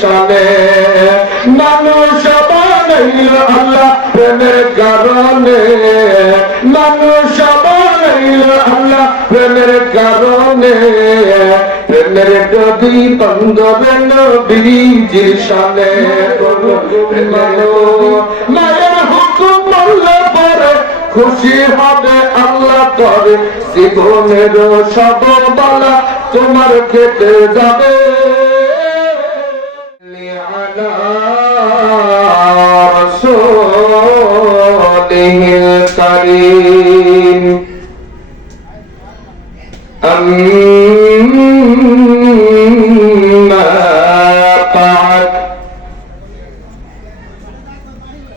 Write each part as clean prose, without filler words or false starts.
শানে মানুষ বানাইল আল্লাহ প্রেমের কারণে মানুষ বানাইল আল্লাহ প্রেমের কারণে প্রেমের নদী বন্দরে নবীজির শানে মায়ের হুকুম মানলে পরে খুশি হবে আল্লাহ করে জীবনের সব বালা তোমার খেতে যাবে রাসূলিল কারীম أما بعد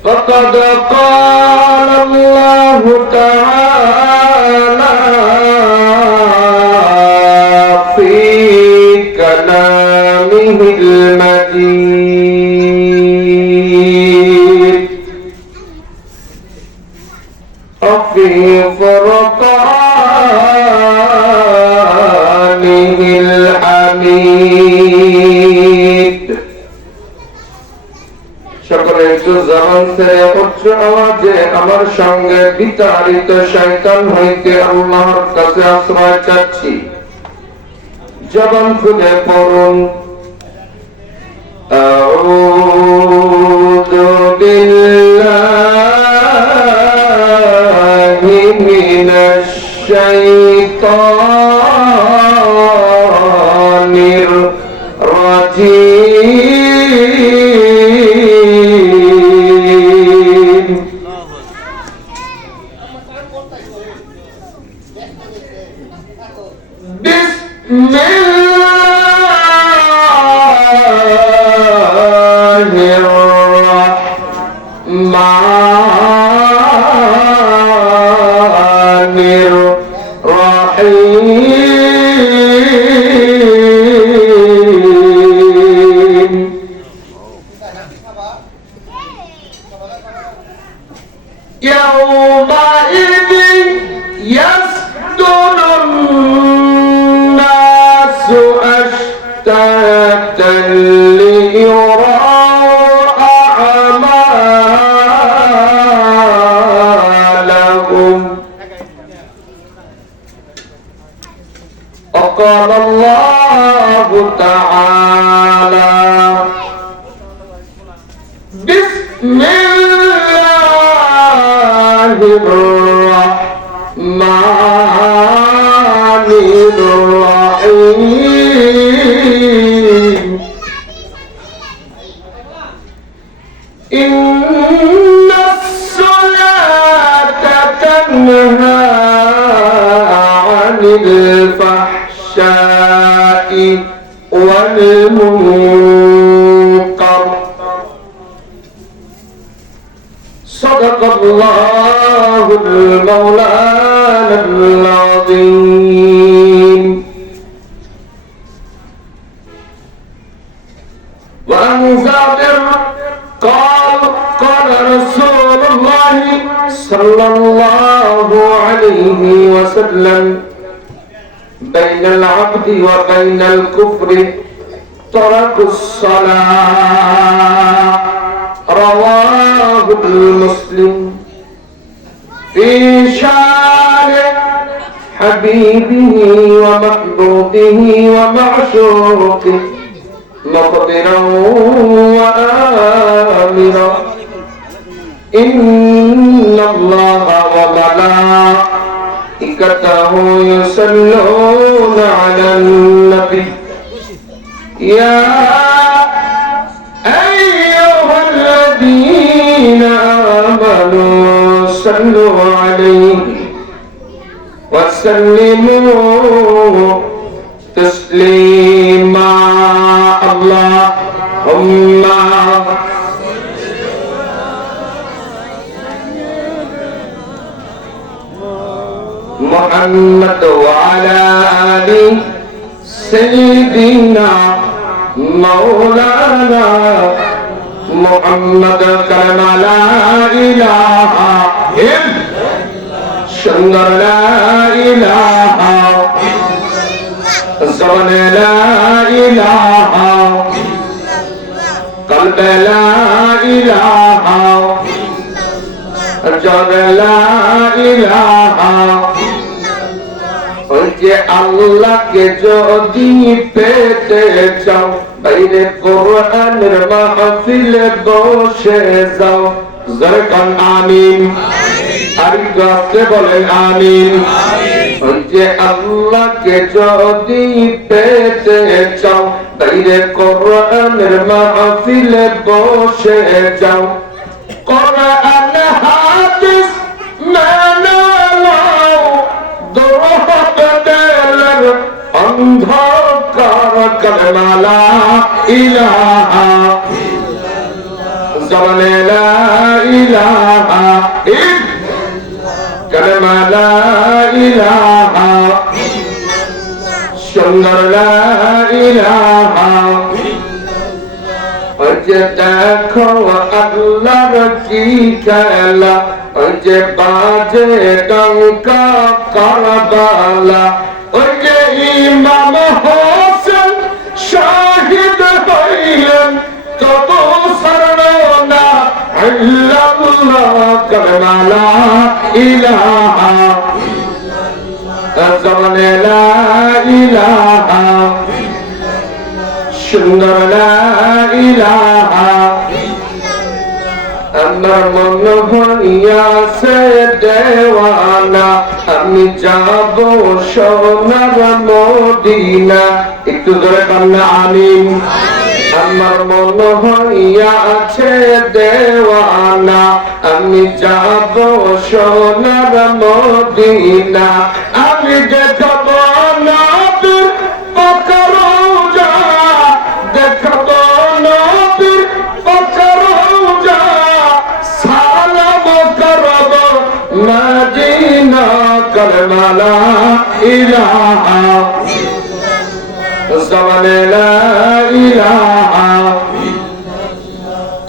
فقد قال الله تعالى في كلامه المجيد وفي فرقانه الحميد সকলে একটু জবান ছেড়ে উচ্চ আওয়াজে আমার সঙ্গে বিতাড়িত শয়তান হইতে আল্লাহর কাছে আশ্রয় চাচ্ছি। জবান খুলে পড়ুন আউযু বিল্লাহি মিনাশ শাইতানির রাজীম। বিসমিল্লাহির রাহমানির রাহিম। يومئذ يصدر الناس أشتاتا ليروا أعمالهم وقال الله تعالى بسم الله الرحمن الرحيم إن الصلاة تنهى عن الفحشاء والمنكر صدق الله المولانا العظيم. وعن جابر قال قال رسول الله صلى الله عليه وسلم بين العبد وبين الكفر ترك الصلاة رواه مسلم. في شان حبيبه ومحبوبه ومعشوقه مخبرا وآمرا إن الله وملائكته يصلون على النبي يا أيها الذين آمنوا صلوا عليه وسلموا تسليما. اللهم محمد وعلى آل سيدنا مولانا محمد كما لا إله إلا شندر لا إله زمن لا إله কলবে লা ইলাহা জোরে লা ইলাহা ওই যে আল্লাহকে যদি পেতে চাও বাইরে কোরআনের মাহফিলে বসে যাও জোরে কোন আমিন আর গাতে বলেন আমিন ওই যে আল্লাহকে যদি পেতে চাও বাইরে কোরআনের মাহফিলে বসে যাও কোরআন হাদিস মেনে নাও দরবের অন্ধকার কালেমা লা ইলাহা জবানে লা ইলাহা কালেমা লা ইলাহা সুন্দর লা ইলাহা ওই যে দেখো আল্লাহর কি খেলা ওই যে বাজে ডঙ্কা কারবালা ওই যে ইমাম হোসেন শহীদ হইলেন কত সরনা আল্লাহ কালেমা লা ইলাহা জবানে লা ইলাহা সুন্দর লা ইলাহা আমার মন হইয়াছে দেওয়ানা আমি যাব সোনার মদিনা একটু জোরে কান্না আমিন আমার মন হইয়াছে দেওয়ানা আমি যাব সোনার মদিনা আমি দেখব নবীর পকরোজা দেখব নবীর পকরোজা সালাম করব মদিনা কালেমা লা ইলাহা জবানে লা ইলাহা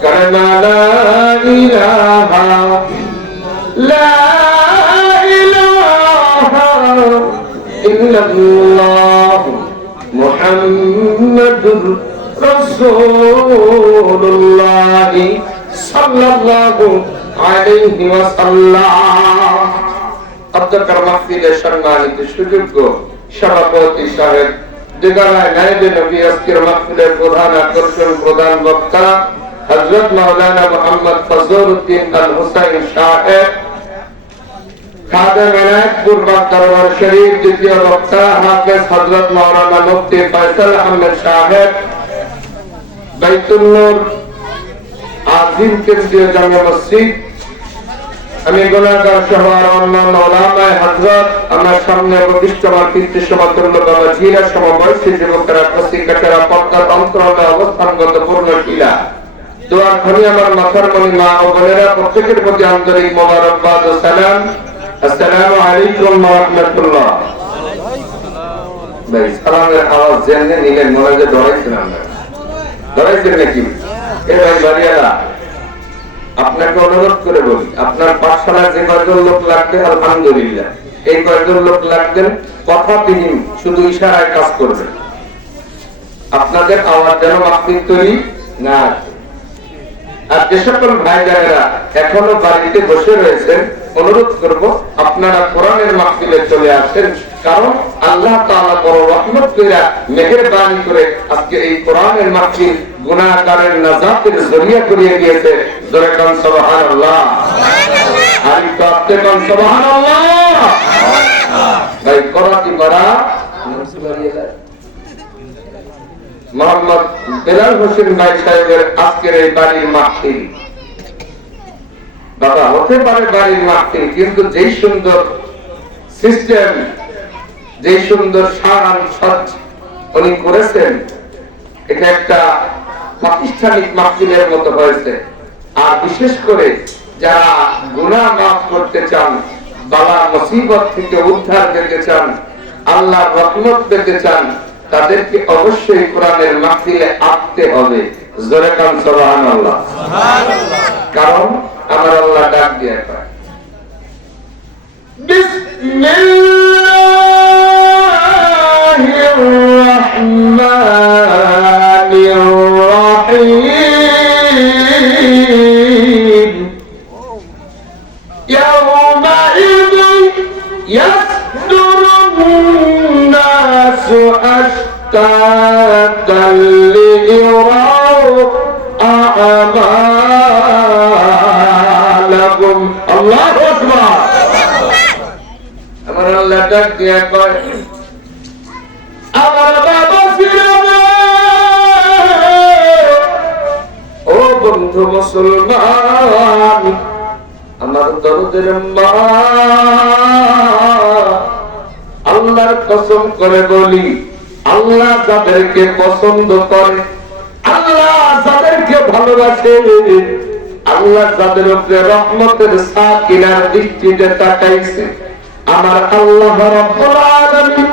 কালেমা লা ইলাহা লা ইলাহা ইল্লাল্লাহ মুহাম্মাদুর রাসূলুল্লাহ সাল্লাল্লাহু আলাইহি ওয়াসাল্লাম। আব্দুল মাহফিলের সম্মানিত সুযোগ্য সভাপতি সাহেব, দিগারায় নায়েবে নবী, আজকের মাহফিলের প্রধান আকর্ষণ, প্রধান বক্তা হযরত মাওলানা মুহাম্মদ ফজলুদ্দিন আল হুসাইন সাহেব, খাদেম এনায়েতপুর দরবার শরীফ, দ্বিতীয় বক্তা হাফেজ হযরত মাওলানা মুফতি ফয়সাল আহমেদ সাহেব, বাইতুল নূর আজিম কেন্দ্রীয় জামে মসজিদ, আমি গুনাহগার সহ আর অন্যান্য ওলামায়ে হযরত, আমার সামনে উপবিষ্ট আমার পিতৃ সমাতুল্য বাবা জিরা সমবয়সী যুবকেরা, প্রশিক্ষকেরা, পর্দার অন্তরালে অবস্থানগত পূর্ণশীলা, দোয়ার খনি আমার মাথার মনি মা ও বোনেরা, প্রত্যেকের প্রতি আন্তরিক মোবারকবাদ ও সালাম। আসসালামু আলাইকুম ওয়া রাহমাতুল্লাহ। ভাই সালামের আওয়াজ জেনে নিলেন, মনে হয় ডরাইছেন, আমরা ডরাইছেন নাকি? এ ভাই বাড়িয়ালা, আপনাকে অনুরোধ করে বলি, আপনার পাঠশালায় যে কয়েকজন লোক লাগবে আলহামদুলিল্লাহ, এই কয়েকজন লোক লাগবেন কথাবিহীন, শুধু ইশারায় কাজ করবেন। আপনাদের আওয়াজ যেন মাহফিল তৈরি না। আর যে সকল ভাই যারা এখনো বাড়িতে বসে রয়েছেন, অনুরোধ করব আপনারা কোরআনের মাহফিলে চলে আসেন, কারণ আল্লাহ তাআলা বড় রহমত করে মেহেরবানি করে আজকে এই কোরআনের মাহফিল গুনাহগারের নাজাতের জরিয়া করিয়ে দিয়েছে। জোরে কান সুবহানাল্লাহ, আর কাঁপতে কান সুবহানাল্লাহ। ভাই করাতি পাড়া মোহাম্মদ বেলাল হোসেন ভাই সাহেবের আজকের এই বাড়ির মাহফিল, বাবা হতে পারে বাড়ির মাহফিল, কিন্তু যেই সুন্দর সিস্টেম, যেই সুন্দর সাজ উনি করেছেন, এটা একটা প্রাতিষ্ঠানিক মাহফিলের মতো হয়েছে। আর বিশেষ করে যারা গুনাহ মাফ করতে চান, বালা মুসিবত থেকে উদ্ধার পেতে চান, আল্লাহর রহমত পেতে চান, তাদেরকে অবশ্যই কোরআনের মাহফিলে আসতে হবে। জোরে কান সুবহানাল্লাহ। কারণ আমার আল্লাহ ডাক দিয়ে কয়, বিসমিল্লাহির রহমানির রহিম ডাক দিয়া কয়, আমার বাবা ফিরাবে। ও বন্ধু মুসলমান, আমার দরদের মা, আল্লাহর কসম করে বলি, আল্লাহ যাদেরকে পছন্দ করে, আল্লাহ যাদেরকে ভালোবাসে, আল্লাহ যাদের উপরে রহমতের সাকিনার দৃষ্টিতে তাকাইছে, আমার আল্লাহ রাব্বুল আলামিন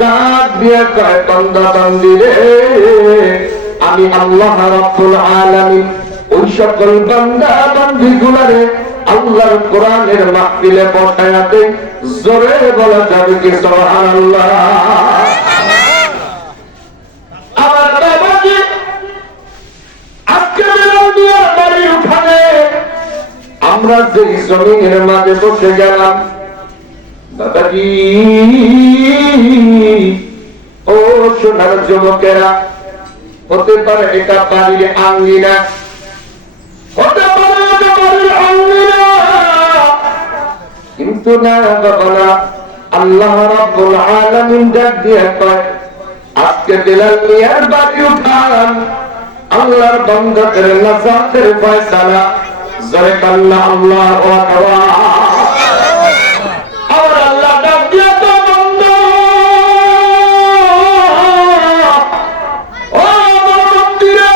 ডাক দিয়ে কয়, বান্দা বান্দি রে, আমি আল্লাহ রাব্বুল আলামিন ওই সকল বান্দা বান্দি গুলারে আল্লাহর কোরআনের মাহফিলে বসায়া দেই। জোরে বলা যাবে কি সুবহানাল্লাহ? আমার বাবাজি আজকে মিলাদিয়া বাড়ি উঠানে আমরা যে জমিনের মাঝে বসে গেলাম, বাবাজি ও সোনার যুবকেরা, হতে পারে এটা বাড়ির আঙ্গিনা, হতে পারে এটা বাড়ির আঙ্গিনা, কিন্তু না বাবা না, আল্লাহ রাব্বুল আলামিন ডাক দিয়ে কয়, আজকে বিলাল মিয়ার বাড়ি উঠান আল্লাহর বান্দাদের নাজাতের ফয়সালা। জোরে আল্লাহ আল্লাহু আকবার। আর আল্লাহ ডাক দিয়ে তো বান্দা, ও বান্দিরা,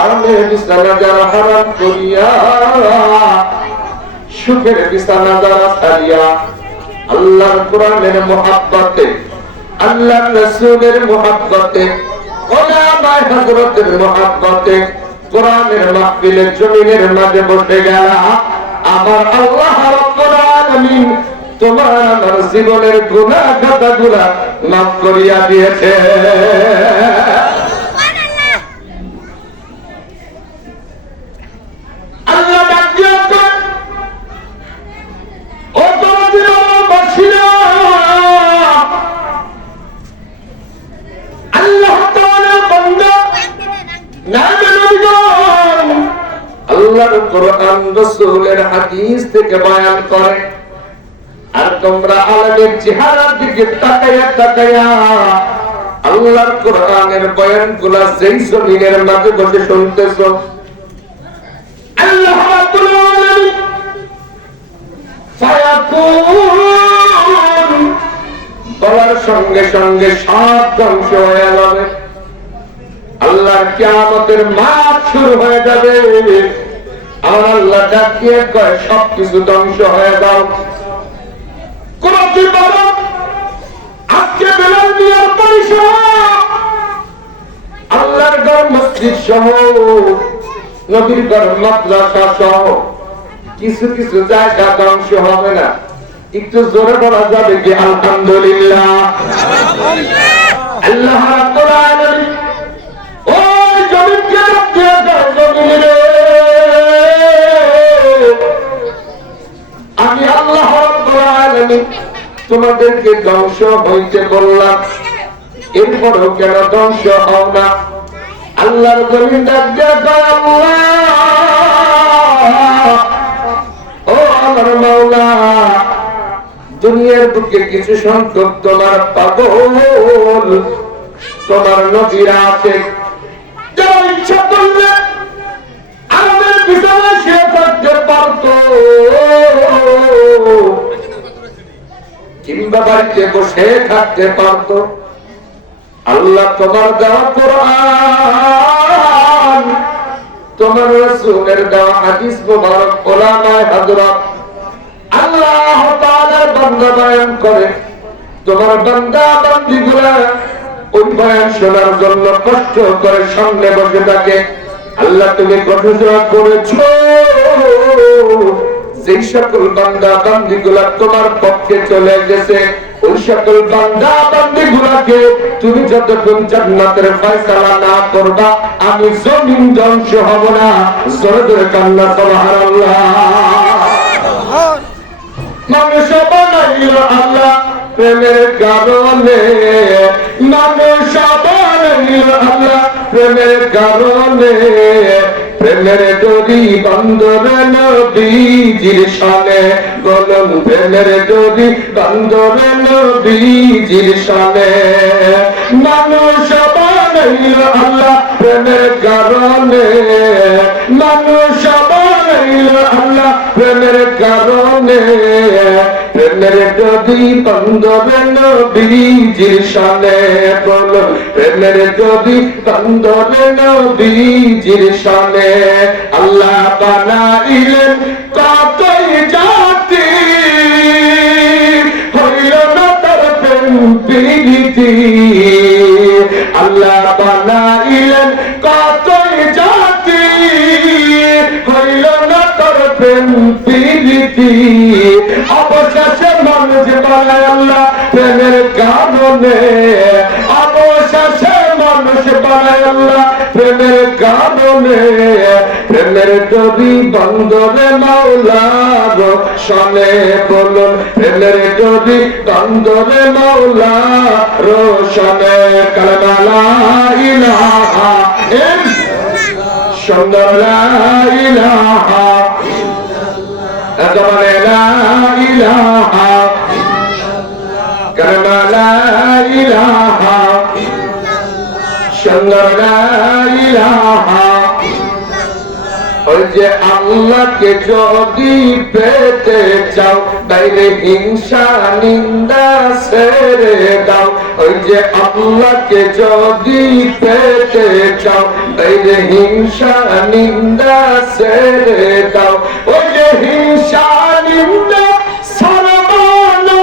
আরামের বিছানা যারা হারাম করিয়া সুখের বিছানা যারা ছাড়িয়া আল্লাহর কোরআনের মুহাব্বতে, আল্লাহর রাসূলের মুহাব্বতে, ওলামায়ে হযরতের মুহাব্বতে কোরআনের মাহফিলে জমিনের মাঝে বসে গেলা, আমার আল্লাহ রাব্বুল আলামিন তোমার আমার জীবনের গুনাহ খাতাগুলো মাফ করিয়া দিয়েছে। আল্লাহ ডাক দিয়ে কয়, ও তোমাদের বাসীরা, আল্লাহ তাআলার বান্দা নাবিগণ আল্লাহর কোরআন রাসূলের হাদিস থেকে বয়ান করে, আর তোমরা আলেমের চেহারার দিকে তাকায়া তাকায়া আল্লাহর কোরআনের বয়ানগুলো যেই জমিনের মাঝে বসে শুনতেছো, আল্লাহ রাব্বুল আলামিন ফায়াকুন বলার সঙ্গে সঙ্গে সব ধ্বংস হয়ে যাবে। আল্লাহর কিয়ামতের মাঠ শুরু হয়ে যাবে। আর আল্লাহ ডাক দিয়ে কয়, সবকিছু ধ্বংস হয়ে যাও। কোন বাবা আজকে বিলাল মিয়ার পরিসর, আল্লাহর ঘর মসজিদ সহ, নবীর ঘর মাদ্রাসা সহ কিছু কিছু জায়গা ধ্বংস হবে না। একটু জোরে বলা যাবে কি আলহামদুলিল্লাহ? আল্লাহ রাব্বুল আলামিন ওই জমিনকে রক্ষা করে, জমিন রে, আমি আল্লাহ রাব্বুল আলামিন তোমাদেরকে ধ্বংস হইতে বললাম, এরপরও কেন ধ্বংস হও না? আল্লাহর জমিন ডাক দিয়ে কয়, আল্লাহ ও আমার মাওলা, দুনিয়ার বুকে কিছু সংখ্যক তোমার পাগল তোমার নবীরা আছে, যারা ইচ্ছা করলে আমাদের বিছানায় শুয়ে থাকতে পারত, কিংবা বাড়িতে বসে থাকতে পারত। আল্লাহ তোমার দেওয়া কোরআন, তোমার রাসূলের দেওয়া হাদিস মুবারক, ওলামায়ে হযরত আল্লাহ তাআলার বান্দা বয়ান করে, তোমার বান্দা বান্দীগুলা ওই বয়ান শোনার জন্য কষ্ট করে সামনে বসে থাকে। আল্লাহ তুমি ঘোষণা করেছো, যে সকল বান্দা বান্দীগুলা তোমার পক্ষে চলে গেছে, ওই সকল বান্দা বান্দীগুলাকে তুমি যতক্ষণ জান্নাতের ফয়সালা না করবা, আমি জমিন ধ্বংস হব না। জোরে জোরে কান্না সুবহানাল্লাহ। মানুষ বানাইল আল্লাহ প্রেমের কারণে, মানুষ বানাইল আল্লাহ প্রেমের কারণে, প্রেমের ডোরি বন্দরে নবীজির শানে, বলুন প্রেমের ডোরি বন্দরে নবীজির শানে। মানুষ বানাইল আল্লাহ প্রেমের কারণে, মানুষ বানাইল আল্লাহ প্রেমের কারণে, প্রেমের ডোরি বন্দরে নবীজির শানে, বলুন প্রেমের ডোরি বন্দরে নবীজির শানে। আল্লাহ বানাইলেন কতই জাতি, হইল না তার প্রেম প্রীতি। আল্লাহ বানাইলেন কতই জাতি, হইল না তার প্রেম প্রীতি। অবশেষে মানুষ বানায় আল্লাহ প্রেমের কারণে, অবশেষে মানুষ বানায় আল্লাহ প্রেমের কারণে। প্রেমের ডোরি বন্দরে মাওলার শানে, বলুন প্রেমের ডোরি বন্দরে মাওলার শানে। কালেমা লা ইলাহা ইল্লাল্লাহ, সুন্দর লা ইলাহা একেবারে লা ইলাহা ইল্লাল্লাহ, কালেমা লা ইলাহা ইল্লাল্লাহ, সুন্দর লা ইলাহা। ওই যে আল্লাহকে যদি পেতে চাও বাইরে হিংসা নিন্দা ছেড়ে দাও, ওই যে আল্লাহকে যদি পেতে চাও বাইরে হিংসা নিন্দা ছেড়ে দাও, ওই যে হিংসা নিন্দা সরবানা,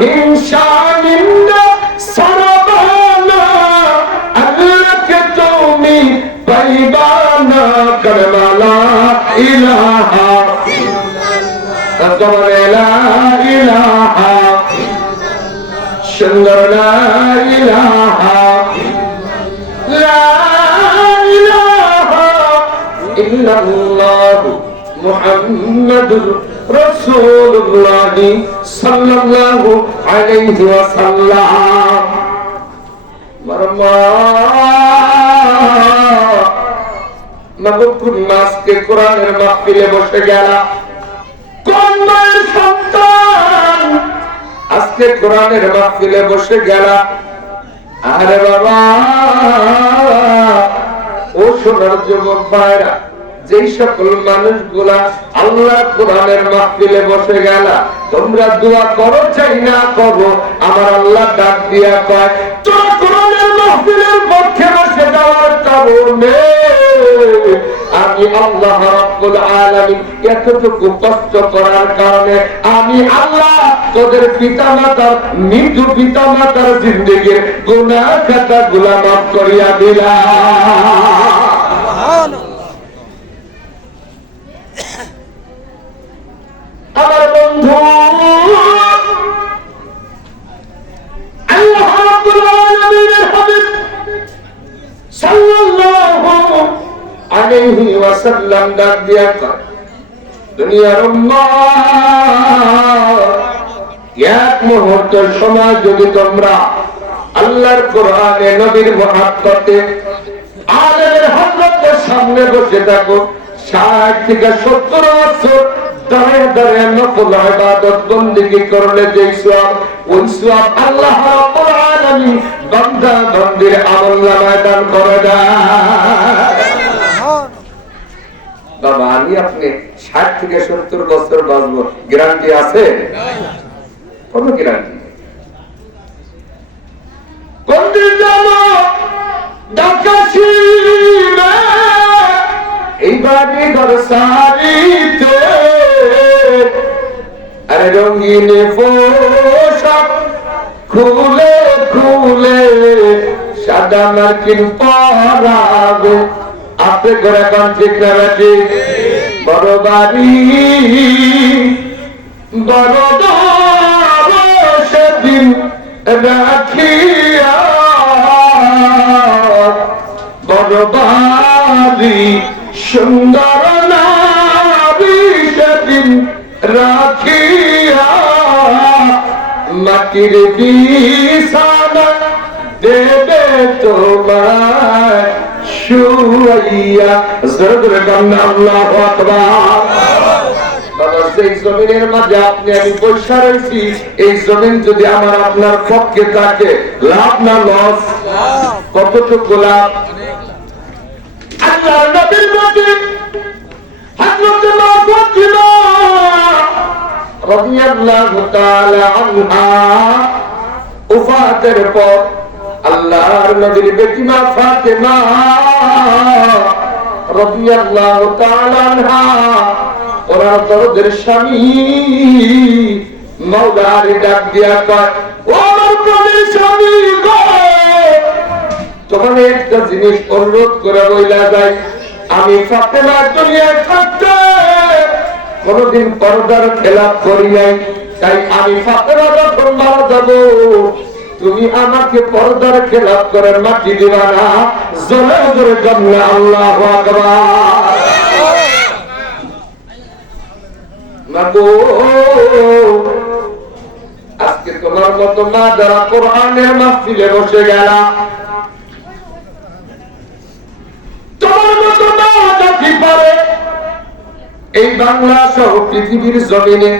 হিংসা নিন্দা সরবানা, আল্লাহকে তুমি পাইবা না। কালেমা লা ইলাহা ইল্লাল্লাহ, লা ইলাহা ইল্লাল্লাহ, সুন্দর লা ইলাহা ইল্লাল্লাহ, লা ইলাহা ইল্লাল্লাহ মুহাম্মাদুর রাসূলুল্লাহ সাল্লাল্লাহু আলাইহি ওয়াসাল্লাম। আজকে কোরআনের মাহফিলে বসে গেলা, কোন মায়ের সন্তান আজকে কোরআনের মাহফিলে বসে গেলা? আরে বাবা, ও সোনার যুবক ভাইরা, যেই সকল মানুষগুলা আল্লাহ কোরআনের মাহফিলে বসে গেলা, তোমরা দোয়া করো চাই না করো, আমার আল্লাহ ডাক দিয়া কয় তোমরা কোরআনের মাহফিলের পক্ষে বসে যাওয়ার কারণে আমি আল্লাহ রাব্বুল আলামিন এতটুকু কষ্ট করার কারণে আমি আল্লাহ তোদের পিতামাতার মৃত্যু পিতামাতার জিন্দেগির গুনাহ খাতাগুলো মাফ করিয়া দিলাম। আমার বন্ধু আল্লাহ রাব্বুল আলামিনের হাবিব সাল্লাল্লাহু আলাইহি ওয়াসাল্লাম ডাক দিয়া কয়, দুনিয়ার উম্মাহ, এক মুহূর্ত সময় যদি তোমরা আল্লাহর কোরআনে নবীর মুহাব্বতে আলেমের হযরতের সামনে বসে থাকো, 60 থেকে 70 বছর দাঁড়িয়ে দাঁড়িয়ে নফল ইবাদত বন্দেগী করলে যে সওয়াব, ওই সওয়াব আল্লাহ রাব্বুল আলামিন বান্দা বান্দির আমলনামায় দান করে দেয়। বাবা, আমি আপনি 60 থেকে 70 বছর বাঁচবো, গ্যারান্টি আছে? কোনো গ্যারান্টি নেই। কোন দিন যাবো ঢাকাশিবে এই বাড়ি ঘর সারিতে, আরে রঙিন পোশাক খুলে খুলে সাদা মার্কিন পরাবো, আপনি ঘরে এখন ঠিক না রাখি, বড় বাড়ি বড় দর সেদিন রাখিয়া, বড় বাড়ি সুন্দর নারী সেদিন রাখিয়া, মাটির বিছানা দেবে তোমার আইয়া জোরে জোরে কান্না আল্লাহু আকবার। বাবা সেই জমিনের মাঝে আপনি আমি বৈশা রয়েছি, এই জমিন যদি আমার আপনার পক্ষে থাকে লাভ না লস? কতটুকু লাভ? আল্লাহর নবীর মাঝে হযরত ফাতিমা রাদিয়াল্লাহু তাআলা আনহা ওফাতের পর আল্লাহর নবীর বেটি মা ফাতিমা রাদিয়াল্লাহু তাআলা আনহা ওনার দরদের স্বামী মাওলার ডাক দিয়া কয়, ও আমার প্রাণের স্বামী গো, তোমার একটা জিনিস অনুরোধ করে বইলা যায়, আমি ফাতেমা দুনিয়ায় থাকতে কোনদিন পর্দার খেলাপ করি নাই, তাই আমি ফাতেমা যখন মারা যাব তুমি আমাকে পর্দার খেলাপ করার মাটি দিবা না। জোরে জোরে কান্না আল্লাহু আকবার। আজকে তোমার মতো মা যারা কোরআনের মাহফিলে বসে গেল, তোমার মতো মা যাকে পারে এই বাংলা সহ পৃথিবীর জমিনে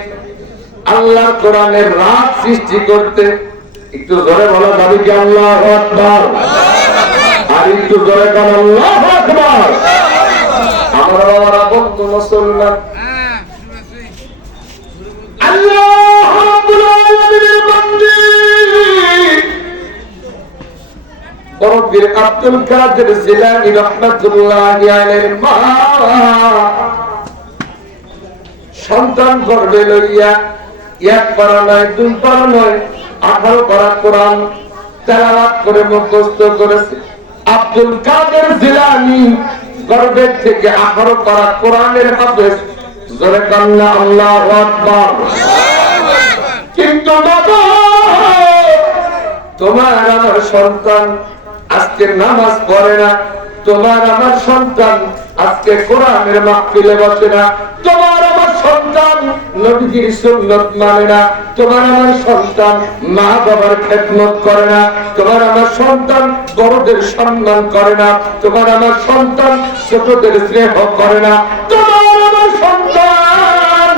আল্লাহ কোরআনের রাত সৃষ্টি করতে, একটু জোরে বলা যাবে কি আল্লাহু আকবার? আর একটু জোরে বলা আল্লাহু আকবার। আমার বাবারা বন্ধু মুসলমান, আল্লাহ রাব্বুল আলামিনের বান্দী বড়বীর আব্দুল কাদের জিলানী রাহমাতুল্লাহি আলাইহির মা সন্তান গর্ভে লইয়া এক পারা নয়, দুই পারা নয়, 18 পারা কোরআন তেলাওয়াত করে মুখস্থ করেছে। আব্দুল কাদের জিলানী গর্ভের থেকে 18 পারা কোরআনের হাফেজ। জোরে কান্না আল্লাহু আকবার। কিন্তু বাবা, তোমার আমার সন্তান আজকে নামাজ পড়ে না, তোমার আমার সন্তান আজকে কোরআনের মাহফিলে বসে না, তোমার আমার সন্তান নবীজির সুন্নাত মানে না, তোমার আমার সন্তান মা বাবার খেদমত করে না, তোমার আমার সন্তান বড়দের সম্মান করে না, তোমার আমার সন্তান ছোটদের স্নেহ করে না, তোমার আমার সন্তান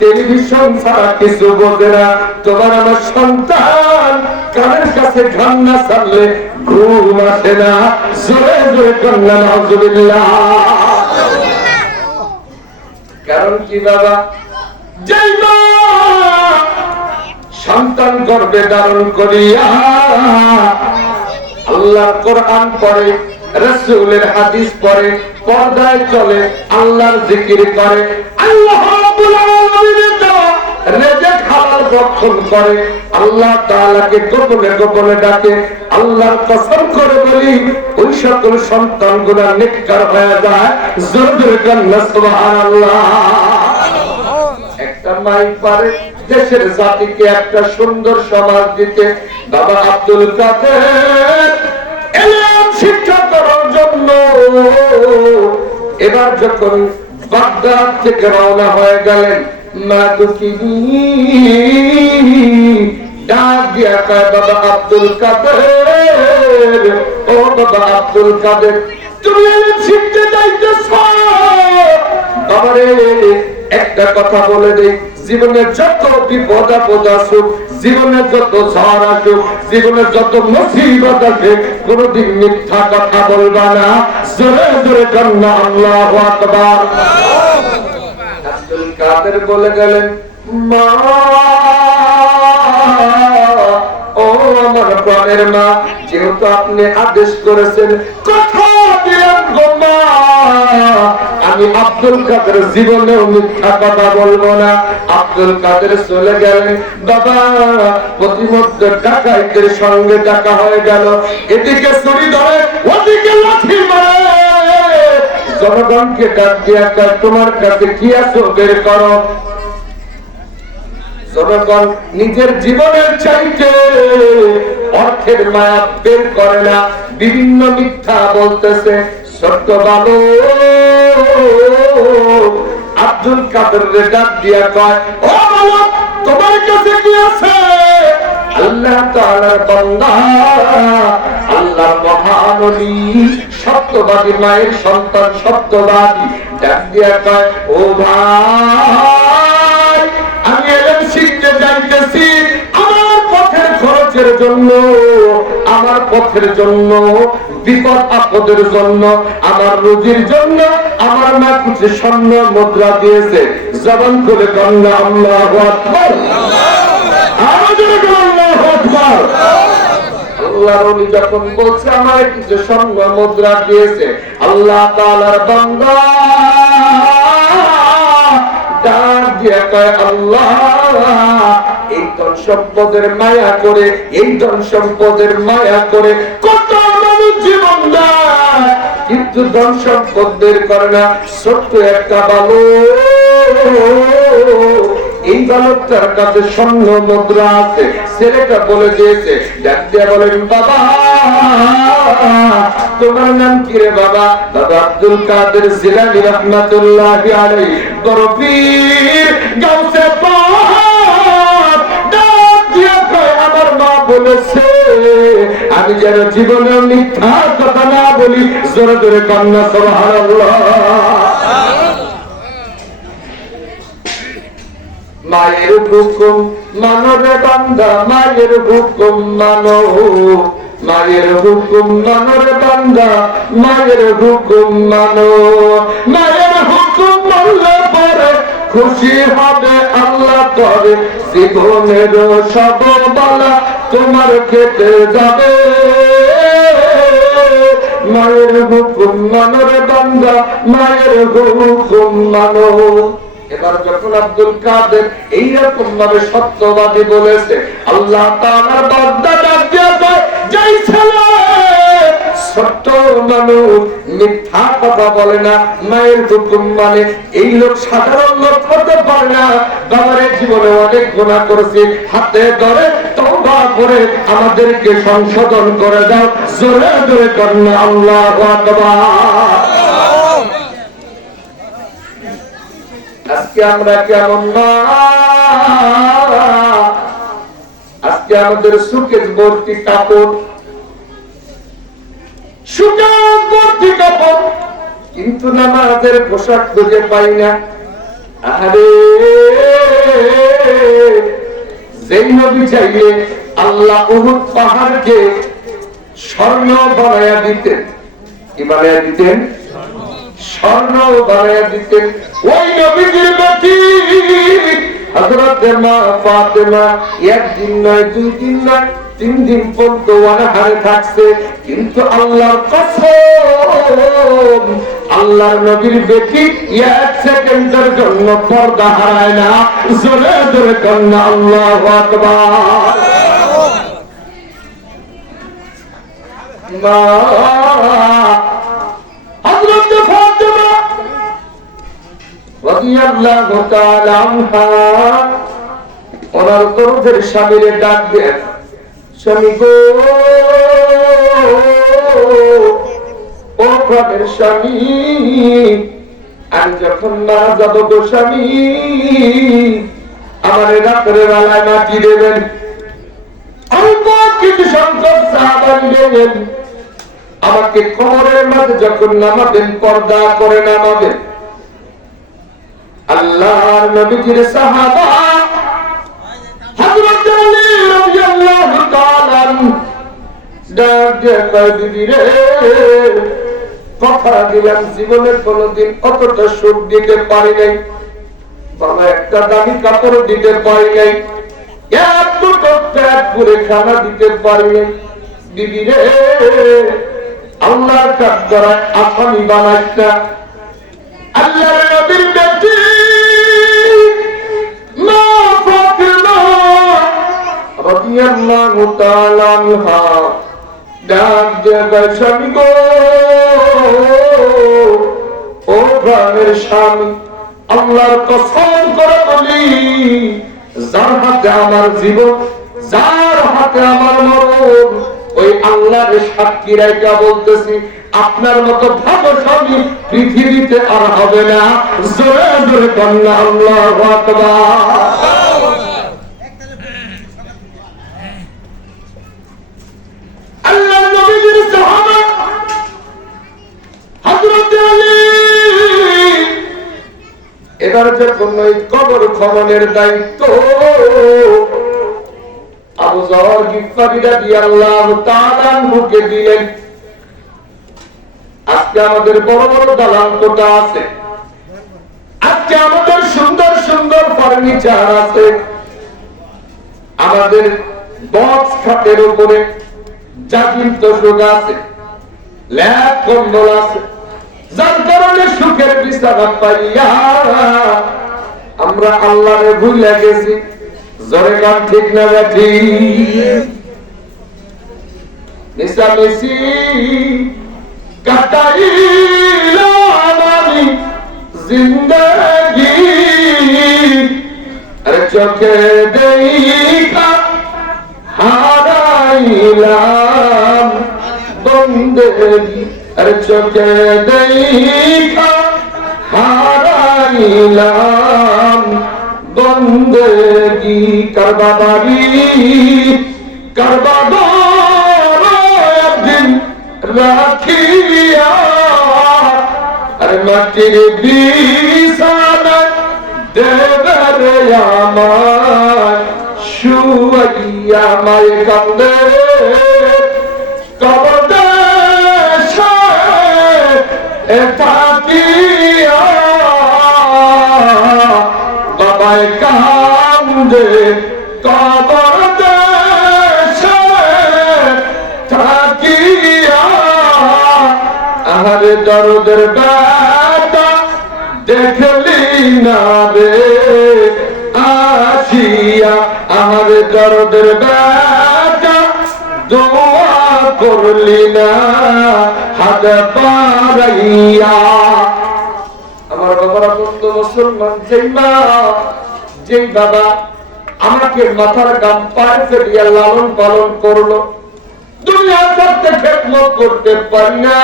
টেলিভিশন ছাড়া কিছু বোঝে না, তোমার আমার সন্তান কানের কাছে গান না ছাড়লে ঘুম আসে না। জোরে জোরে কান্না নাউজুবিল্লাহ। কারণ কি বাবা? যেই মা সন্তান গর্ভে ধারণ করিয়া আল্লাহর কোরআন পড়ে, রাসূলের হাদিস পড়ে, পর্দায় চলে, আল্লাহর জিকির করে, আল্লাহ রাব্বুল আলামিনের দেওয়া রিজিক হালাল ভক্ষণ করে, আল্লাহ তাআলাকে গোপনে গোপনে ডাকে, আল্লাহর কসম করে বলি ওই সকল সন্তানগুলো নেককার হয়ে যায়। জোরে জোরে কান্না সুবহানাল্লাহ। একটা মাই পারে দেশের জাতিকে একটা সুন্দর সমাজ দিতে। বাবা আব্দুল কাদের ইলম শিক্ষা করার জন্য এবার যখন বাগদাদ থেকে রওনা হয়ে গেলেন, মা দুঃখী ডাক দিয়া কয়, বাবা আব্দুল কাদের, ও বাবা আব্দুল কাদের, তুমি ইলম শিখতে যাইতেছ? বাবারে একটা কথা বলে দেই, জীবনের যত বিপদ আপদ আসুক, জীবনের যত ঝড় আসুক, জীবনের যত মুসিবত আসুক, কোনদিন মিথ্যা কথা বলবা না। জোরে জোরে কান্না আল্লাহু আকবার। আব্দুল কাদের বলে গেলেন, মা ও আমার প্রাণের মা, যেহেতু আপনি আদেশ করেছেন, কথা দিলাম গো মা, আমি আব্দুল কাদের জীবনেও মিথ্যা কথা বলবো না। আব্দুল কাদের চলে গেলেন। বাবা প্রতিমধ্যে ডাকাইতের সঙ্গে ডাকা হয়ে গেল, এদিকে ছুরি ধরে ওদিকে লাঠি মারে। জনগণকে ডাক দিয়া কয়, তোমার কাছে কি আছে বের করো। জনগণ নিজের জীবনের চাইতে অর্থের মায়া বের করে না, বিভিন্ন মিথ্যা বলতেছে। সত্য বাবু আব্দুল কাদের ডাক দিয়া কয়, ও বালক, তোমার কাছে কি আছে? আল্লাহ তাআলার বান্দা, আল্লাহ আমার মহানবী সত্যবাদী মায়ের সন্তান, সত্যবাদী। ডাক দিয়া কয়, ও ভাই, আমি এলেম শিখতে যাইতেছি আমার পথের খরচের জন্য, আমার পথের জন্য, বিপদ আপদের জন্য, আমার রুজির জন্য আমার মা কিছু স্বর্ণ মুদ্রা দিয়েছে। জবান খুলে কন্যা আল্লাহু আকবার, আল্লাহু আকবার। আল্লাহর ওলি যখন বলছে আমার কিছু স্বর্ণ মুদ্রা দিয়েছে, আল্লাহ তাআলার বান্দা ডাক দিয়ে কয়, আল্লাহ এই ধন সম্পদের মায়া করে, এই ধন সম্পদের মায়া করে কত মানুষ জীবন দেয়, কিন্তু ধন সম্পদ বের করে না। ছোট্ট একটা বালক, এই বালকটার কাছে স্বর্ণ মুদ্রা আছে, ছেলেটা বলে দিয়েছে। ডাক দিয়া বলেন, বাবা তোমার নাম কি রে বাবা? বাবা আব্দুল কাদের জিলানী রাহমাতুল্লাহি আলাইহি, বড় পীর গাউসে পাক। ডাক দিয়া কয়, আমার মা বলেছে আমি যেন জীবনে মিথ্যা কথা না বলি। জোরে জোরে কন্যা সুবহানাল্লাহ। মায়ের হুকুম মানো রে বান্দা, মায়ের হুকুম মানো, মায়ের হুকুম মানো রে বান্দা, মায়ের হুকুম মানো। মায়ের হুকুম মানলে পরে খুশি হবে আল্লাহ করে, জীবনের সব বালা তোমার খেতে যাবে। মায়ের হুকুম মানো রে বান্দা, মায়ের হুকুম মানো। এবার যখন আব্দুল কাদের এইরকম ভাবে সত্যবাদী বলেছে, আল্লাহ তাআলার বান্দা ডাক দিয়া কয়, যেই ছেলে সত্য মানুষ মিথ্যা কথা বলে না, মায়ের হুকুম মানে, এই লোক সাধারণ লোক হতে পারে না। বাবার জীবনে অনেক গুনাহ করেছে, হাতে ধরে তওবা করে আমাদেরকে সংশোধন করে দাও। জোরে জোরে কন্যা আল্লাহু আকবার। আজকে আমরা কেমন না, আজকে আমাদের সুকেশ ভর্তি কাপড়, সুকেশ ভর্তি কাপড়, কিন্তু নামাজের পোশাক খুঁজে পাই না। আরে যেই নবী চাইলে আল্লাহ উহুদ পাহাড়কে স্বর্ণ বানায়া দিতেন। কি বানায়া দিতেন? স্বর্ণ বানায়া দিতেন। ওই নবীজির বেটি হযরত মা ফাতেমা একদিন নয়, দুই দিন নয়, 3 দিন পর্যন্ত অনাহারে থাকছে, কিন্তু আল্লাহর কসম আল্লাহর নবীর বেটি 1 সেকেন্ডের জন্য পর্দা হারায় না। জোরে জোরে কন্যা আল্লাহু আকবার। মা হযরত ফাতেমা রাদিয়াল্লাহু তাআলা আনহা ওনার দরদের স্বামীরে ডাক দেন, স্বামী গো, ও প্রাণের স্বামী, আমি যখন মারা যাব গো স্বামী, আমার রাতের বেলায় মাটি দেবেন, অল্প কিছু সংখ্যক সাহাবা দেবেন, আমাকে কবরের মাঝে যখন নামাবেন পর্দা করে নামাবেন। আল্লাহর নবীজির সাহাবা হযরত আলী রাদিয়াল্লাহু তাআলা ডাক দিয়ে কয়, বিবি রে, কথা দিলাম জীবনে কোনদিন অতটা সুখ দিতে পারি নাই, বাবা একটা দামি কাপড় দিতে পারি নাই, এক দুটো পেট পুরে খানা দিতে পারি নাই। বিবি রে, আল্লাহর কাজ করায় আসামি বানাইস না। আল্লাহর নবীর বেটি মা ফাতেমা রাদিয়াল্লাহু তাআলা আনহা ডাক দিয়ে কয়, স্বামী গো, ও প্রাণের স্বামী, আল্লাহর কসম করে বলি, যার হাতে আমার জীবন, যার হাতে আমার মরণ, ওই আল্লাহর সাক্ষী রাইখা বলতেছি, আপনার মতো ভালো স্বামী পৃথিবীতে আর হবে না। জোরে জোরে কন্যা আল্লাহু আকবার। আল্লাহর নবীর এবার যখন ওই কবর খননের দায়িত্ব আবু যর গিফারী রাদিয়াল্লাহু তাআলা মুখে দিলেন। আজকে আমাদের বড় বড় দালান কোঠা আছে, আজকে আমাদের সুন্দর সুন্দর ফার্নিচার আছে, আমাদের বক্স খাটের উপরে জাতির তোষক আছে, ল্যাপ কম্বল আছে, যার কারণে সুখের বিছানা পাইয়া আমরা আল্লাহরে ভুলে গেছি। জোরে গান ঠিক না বেঠি? মিশামিশি কাটাইলাম আমি জিন্দেগি, আরে চোখে দেখা হারাইলাম বন্দেগি, আরে চোখে দেখা হারাইলাম বন্দেগি। কারবাবারি কারবাবার একদিন রাখিয়া, আরে মাটির বিছানা দেবে আমায় শুয়াইয়া, মায় কান্দে কবর দেশে থাকিয়া, বাবায় কান্দে কবর দেশে থাকিয়া, আহারে দরদের ব্যথা দেখলি না রে আসিয়া, আহারে দরদের ব্যথা দোয়া করলি না হাত বাড়াইয়া। আমার বাবারা বন্ধু মুসলমান, যেই বাবা আমাকে মাথার গাম পায়ে ফেলিয়া লালন পালন করলো, দুনিয়া থাকতে খেদমত করতে পারি না,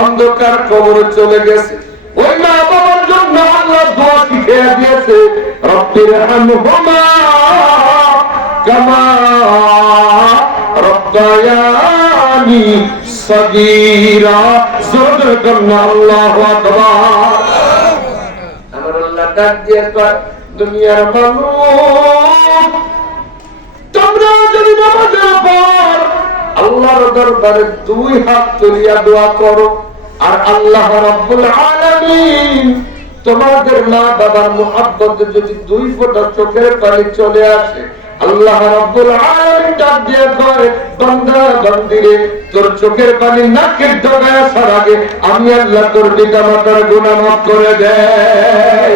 অন্ধকার কবরে চলে গেছে। ওই মা বাবার জন্য আল্লাহ দোয়া শিখিয়ে দিয়েছে, রব্বির হামহুমা কামা রব্বায়ানি সগীরা। জোরে বলুন আল্লাহু আকবার। আমার আল্লাহ ডাক দিয়ে কয়, দুনিয়ার মানুষ তোমরা যদি নামাজের পর আল্লাহর দরবারে দুই হাত তুলিয়া দোয়া করো, আর আল্লাহ রাব্বুল আলামিন তোমাদের মা বাবার মুহাব্বতে যদি দুই ফোঁটা চোখের পানি চলে আসে, আল্লাহ রাব্বুল আলামিন ডাক দিয়ে কয়, বান্দা বান্দিরে তোর চোখের পানি নাকের ডগায় আসার আগে আমি আল্লাহ তোর পিতামাতার গুনাহ মাফ করে দেই।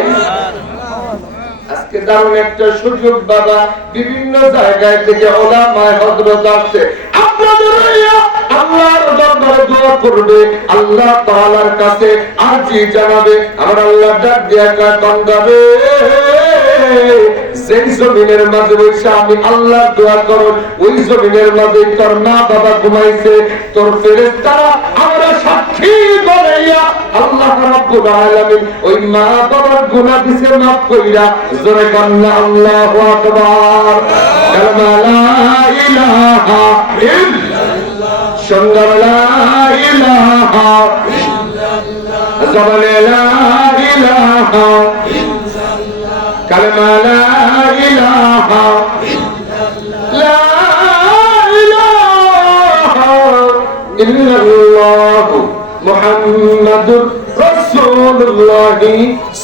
আজকে দারুণ একটা সুযোগ বাবা, বিভিন্ন জায়গায় থেকে ওলামায়ে হযরত আসছে, আপনাদের আল্লাহর দরবারে দোয়া করবে, আল্লাহ তাআলার কাছে আরজি জানাবে। আমার আল্লাহ ডাক দিয়া কয়, বান্দা রে যেই জমিনের মাঝে বসে আমি আল্লাহর দোয়া করো, ওই জমিনের মাঝে তোর মা বাবা ঘুমাইছে, তোর ফেরেশতারা আমরা সাক্ষী বানাইয়া আল্লাহ রাব্বুল আলামিন ওই মা বাবার গুনাহ দিছে মাফ কইরা। জোরে কান্না আল্লাহু আকবার। কালমা লা ইলাহা ইল্লাল্লাহ, সংগ্রাম লা ইলাহা ইল্লাল্লাহ, জবানে লা ইলাহা ইল্লাল্লাহ, কালমা লা ইলাহা ইল্লাল্লাহ, লা ইলাহা ইল্লাল্লাহ মুহাম্মাদুর রাসূলুল্লাহ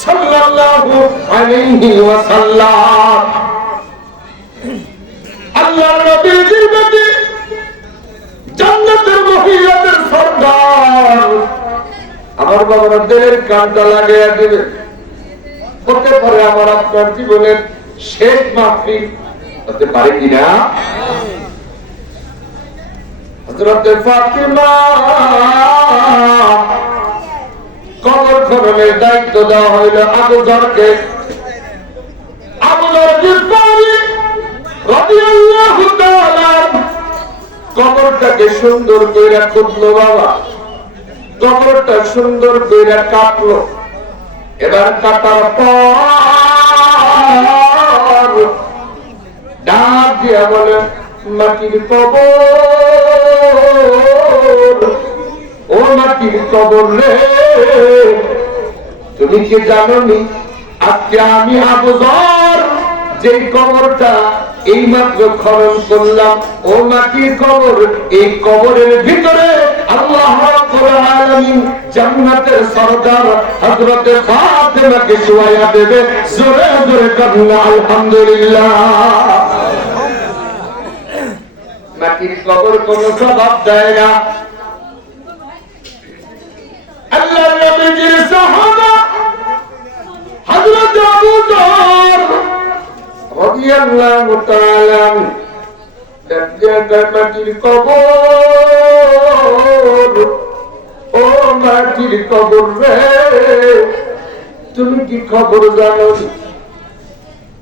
সাল্লাল্লাহু আলাইহি ওয়াসাল্লাম। আল্লাহর নবীর জিরবাতি জান্নাতের মহিলাদের সরদার। আমার বাবার দিলের কানটা লাগাইয়া দিবে, হতে পারে আমার আপনার জীবনের শেষ মাহফিল, হতে পারে কিনা। হযরত ফাতিমা কবর খননের দায়িত্ব দেওয়া হইল আবু যরকে। আবু যর গিফারী রাদিয়াল্লাহু তাআলা কবরটাকে সুন্দর করে খুঁজলো বাবা, কবরটা সুন্দর করে কাটলো। এবার কাটার পর ডাক দিয়া বলে, মাটির কবর, ও মাটির কবর রে, তুমি কি জানোনি আজকে আমি আবু যর যে কবরটা এইমাত্র খনন করলাম, ও মাটির কবর, এই কবরের ভিতরে আল্লাহ রাব্বুল আলামিন জান্নাতের সরদার হযরত ফাতেমাকে শুয়াইয়া দেবে। জোরে জোরে কান্না আলহামদুলিল্লাহ। মাটির কবর কোনো জবাব দেয় না। আল্লাহর নবীর সাহাবা হযরত আবু যর রাদিয়াল্লাহু তাআলা মাটির কবর, ও মাটির কবর রে, তুমি কি খবর জানো?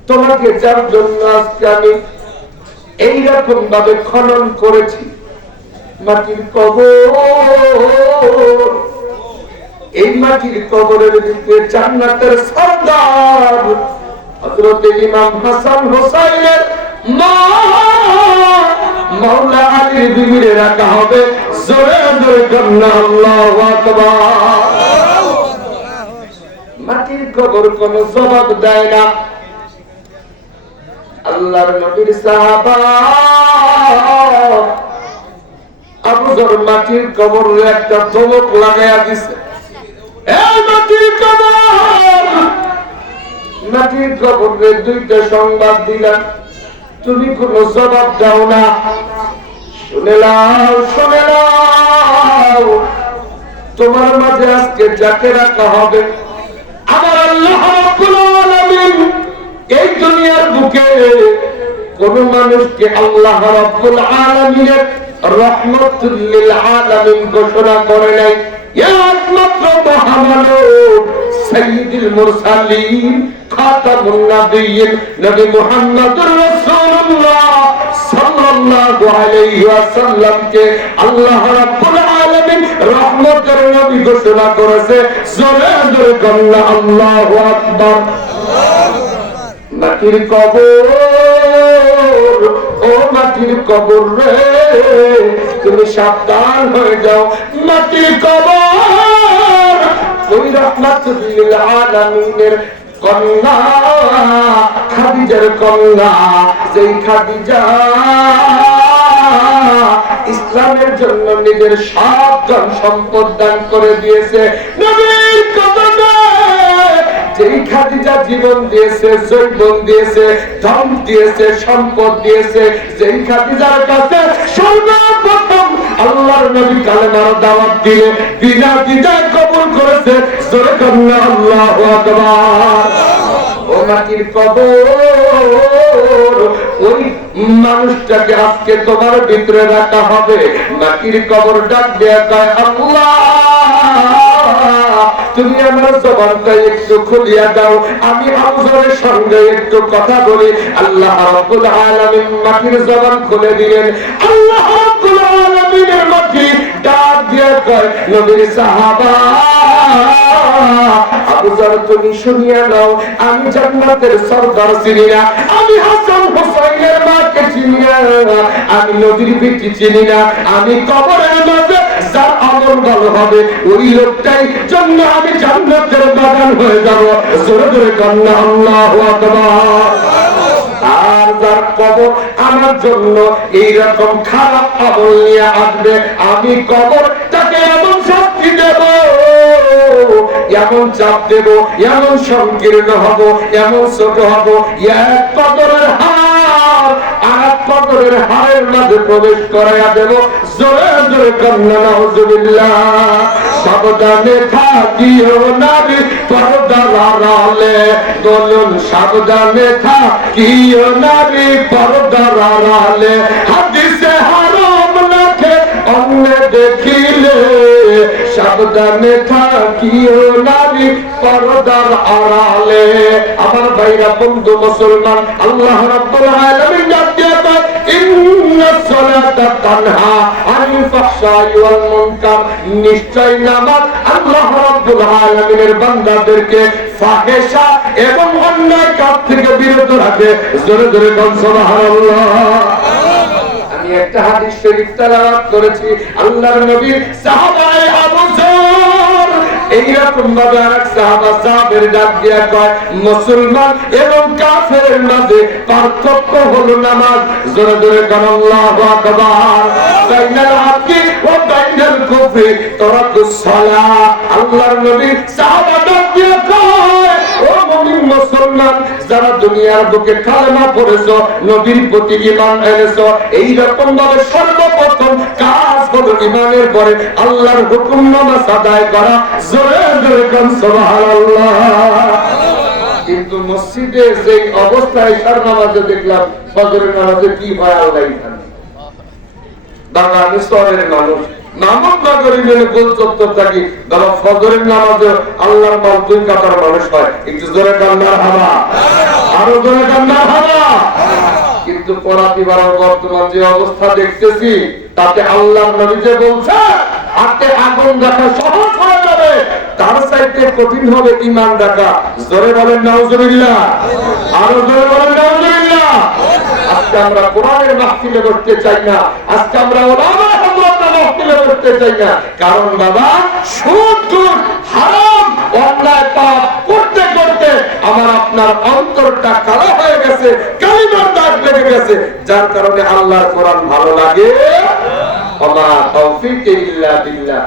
তোমাকে যার জন্য আজকে আমি এইরকম ভাবে খনন করেছি, মাটির কবর, এই মাটির কবরের দিকে জান্নাতের সরদার হযরত ইমাম হাসান হোসাইনের মা মাওলা আলীর বিবিরে রাখা হবে। জোরে জোরে কান্না আল্লাহু আকবার। মাটির কবর কোনো জবাব দেয় না। আল্লাহর নবীর সাহাবা আবু যর মাটির কবরে একটা ধমক লাগাইয়া দিছে, এই মাটির কবর, মাটির কবরে দুইটা সংবাদ দিলাম, তুমি কোন জবাব দাও না। শুনে নাও, শুনে নাও, তোমার মাঝে আজকে যাকে রাখা হবে আমার আল্লাহ রাব্বুল আলামিন এই দুনিয়ার বুকে কোন মানুষকে আল্লাহ রাব্বুল আলামিনের রহমতুল লিল আলামিন ঘোষণা করে নাই। একমাত্র মহামানব সাইয়্যিদুল মুরসালিন খাতামুন নাবিয়্যিন নবী মুহাম্মদুর রাসূলুল্লাহ সাল্লাল্লাহু আলাইহি ওয়াসাল্লামকে আল্লাহ রাব্বুল আলামিন রহমতের নবী ঘোষণা করেছে। জোরে জোরে কান্না আল্লাহু আকবার। মাটির কবর, ও মাটির কবর রে, তুমি সাবধান হয়ে যাও। মাটির কবর ওই রাহমাতুল লিল আলামিনের কন্যা খাদিজার কন্যা, যেই খাদিজা ইসলামের জন্য নিজের সব ধন সম্পদ দান করে দিয়েছে। নবীর কদমে যেই খাদিজা জীবন দিয়েছে, যৌবন দিয়েছে, ধন দিয়েছে, সম্পদ দিয়েছে, যেই খাদিজার কাছে সর্বপ্রথম আল্লাহর নবী কালেমার দাওয়াত দিয়ে বিনা দ্বিধায় কবুল করেছে। জোরে কান্না আল্লাহু আকবার। ও মাটির কবর, ওই মানুষটাকে আজকে তোমার ভিতরে রাখা হবে। মাটির কবর ডাক দেয়া কয়, আল্লাহ তুমি আমার জবানটা একটু খুলিয়া দাও, আমি আল্লাহর সঙ্গে একটু কথা বলি। আল্লাহ রাব্বুল আলামিন মাটির জবান খুলে দিলেন। আল্লাহ রাব্বুল আলামিনের মাটি ডাক দিয়ে কয়, নবীর সাহাবা আবু যর তুমি শুনিয়া নাও, আমি জান্নাতের সরদার চিনি না, আমি হাসান হোসাইনের মাকে চিনি না, আমি নবীর বেটি চিনি না, আমি কবরের মাঝে যার আমল ভালো হবে ওই লোকটাই জন্য আমি জান্নাতের বাগান হয়ে যাব। জোরে জোরে কান্না আল্লাহু আকবার। আর যার কবর আমার জন্য এইরকম খারাপ আমল নিয়ে আসবে, আমি কবরটাকে এমন শাস্তি দেব, এমন চাপ দেব, এমন সংকীর্ণ হব, এমন ছোট হব, এক কবরের হার আর কবরের হারের মাঝে প্রবেশ করাইয়া দেব। জোরে জোরে কান্না নাউজুবিল্লাহ। সাবধানে থাকিও নারী পর্দার আড়ালে, বলুন সাবধানে থাকিও নারী পর্দার আড়ালে, হাদিসে হারাম রাখে অন্য দেখিলে, সাবধানে থাকিও নারী পর্দার আড়ালে। আমার ভাইরা বন্ধু মুসলমান, আল্লাহ রাব্বুল আলামিন জানিয়ে দেন, ইন্নাস সালাতা তানহা আনিল ফাহশাই ওয়াল মুনকার, নিশ্চয় নামাজ আল্লাহ রাব্বুল আলামিনের বান্দাদেরকে ফাহিশা এবং অন্যায় কাজ থেকে বিরত রাখে। জোরে জোরে বলুন সুবহানাল্লাহ। একটা হাদিস শরীফ তেলাওয়াত করেছি, আল্লাহর নবীর সাহাবায়ে আবু যর এইরকম ভাবে আরেক সাহাবা সাহাবের ডাক দিয়া কয়, মুসলমান এবং কাফেরের মাঝে পার্থক্য হলো নামাজ। জোরে জোরে কান আল্লাহু আকবার। বাইনাল হাক্কি ওয়া বাইনাল কুফরি তারাকুস সালাহ। আল্লাহর নবী সাহাবা ডাক দিয়া কয়, ও মুমিন মুসলমান যারা দুনিয়ার বুকে কালেমা পড়েছো, নবীর প্রতি ঈমান এনেছো, এই রকম ভাবে সর্বপ্রথম কাজ হলো ঈমানের পরে আল্লাহর হুকুম নামাজ আদায় করা। জোরে জোরে কান সুবহানাল্লাহ। কিন্তু মসজিদে যে অবস্থায় সার নামাজে দেখলাম, ফজরের নামাজে কি হয় আল্লাহ জানে। বাংলাদেশ শহরের মানুষ নামক নগরী মেনে গোল চত্বর থাকি, বাবা ফজরের নামাজে আল্লাহর মাল 2 কাতার মানুষ হয়। একটু জোরে কান্নার হাওয়া, আরো জোরে কান্নার হাওয়া। কিন্তু পরাতিবার বর্তমান যে অবস্থা দেখতেছি, তাতে আল্লাহর নবী যে বলছে হাতে আগুন রাখা সহজ হয়ে যাবে, তার চাইতে কঠিন হবে ঈমান রাখা। জোরে বলেন নাউজুবিল্লাহ, আরো জোরে বলেন নাউজুবিল্লাহ। আজকে আমরা কোরআনের মাহফিলে বসতে চাই না, আজকে আমরা উলামায়ে হযরতের মাহফিলে বসতে চাই না। কারণ বাবা সুদ ঘুষ হারাম অন্যায় পাপ করতে করতে আমার আপনার অন্তরটা কালো হয়ে গেছে, কালিমার দাগ লেগে গেছে, যার কারণে আল্লাহর কোরআন ভালো লাগে। ওয়া মা তাওফীক ইল্লা বিল্লাহ।